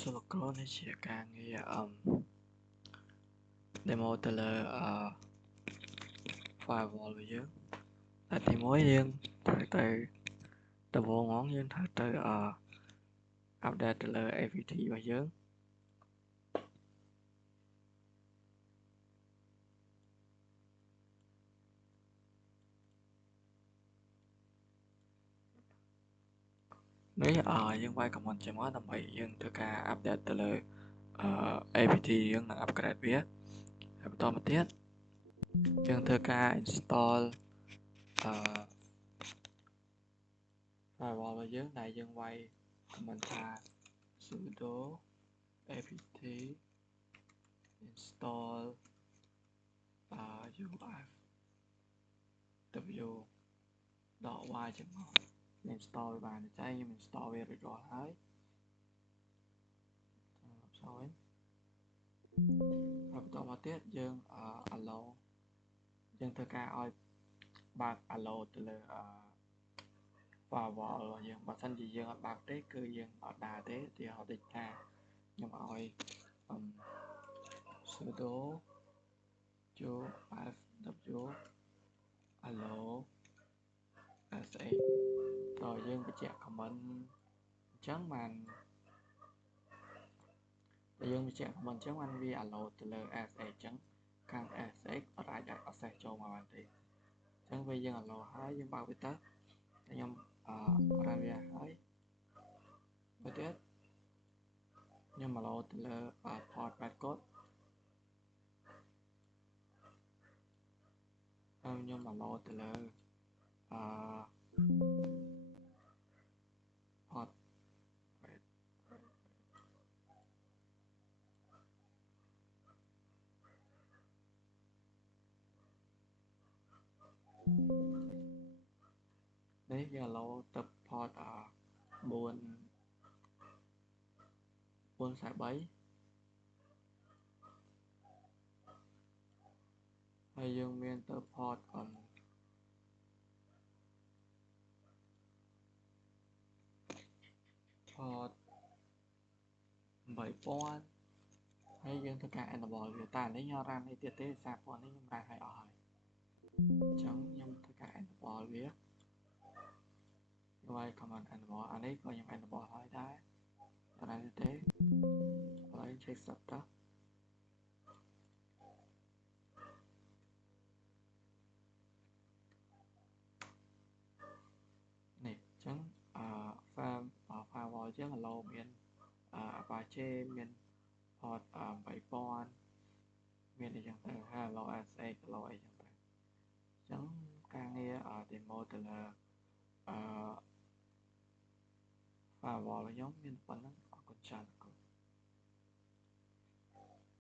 Solo Chrome នេះជាការងារ demo ទៅលើ firewall របស់យើងតែទី1យើងត្រូវទៅដំបូងហ្មងយើងត្រូវទៅ update ទៅលើ AVT របស់យើងនេះយើងវាយ command ជាមកដើម្បីយើងធ្វើការ update ទៅលើ AVT យើងនឹង upgrade វាហើយបន្តមកទៀតយើងធ្វើការ install firewall របស់យើងដែលយើងវាយ command ថា sudo apt install ufw.y ជាមក install វាបានតែខ្ញុំ install វារួចរាល់ហើយហើយបន្តមកទៀតយើង allow យើងធ្វើការឲ្យបើក allow ទៅលើfirewall របស់យើងបើមិនជាយើងអត់បើកទេគឺយើងអត់ដើរទេទីហោដូចថាខ្ញុំឲ្យ sudo ufw allow sh តើយើងបញ្ជាក់ comment អញ្ចឹងបានយើងបញ្ជាក់ comment អញ្ចឹងបានវា allow ទៅលើ sh អញ្ចឹងខាង sh អត់អាច access ចូលមកបានទេអញ្ចឹងវាយើង allow ហើយយើងបើកវាទៅខ្ញុំrun វាហើយមួយទៀតខ្ញុំ allow ទៅលើ port bytecode ហើយខ្ញុំ allow ទៅលើport នេះយើង allow ទៅ port 443ហើយយើងមានទៅ port 8000ហើយយើងធ្វើការ enable វាតែនេះខ្ញុំរ៉ាននេះទៀតទេសារព័ន្ធនេះខ្ញុំរ៉ានឲ្យអស់ហើយអញ្ចឹងខ្ញុំធ្វើការ enable វាវាយ command enable អានេះក៏ខ្ញុំ enable ហើយដែររ៉ានទេហើយ check setup នេះអញ្ចឹងfirewall យើង allow មានApache មាន port 8000មានអីចឹងទៅហើយ allow sh allow អីចឹងទៅអញ្ចឹងការងារ demo ទៅលើfirewall របស់ខ្ញុំមានប៉ុណ្ណឹងអរគុណច្រើន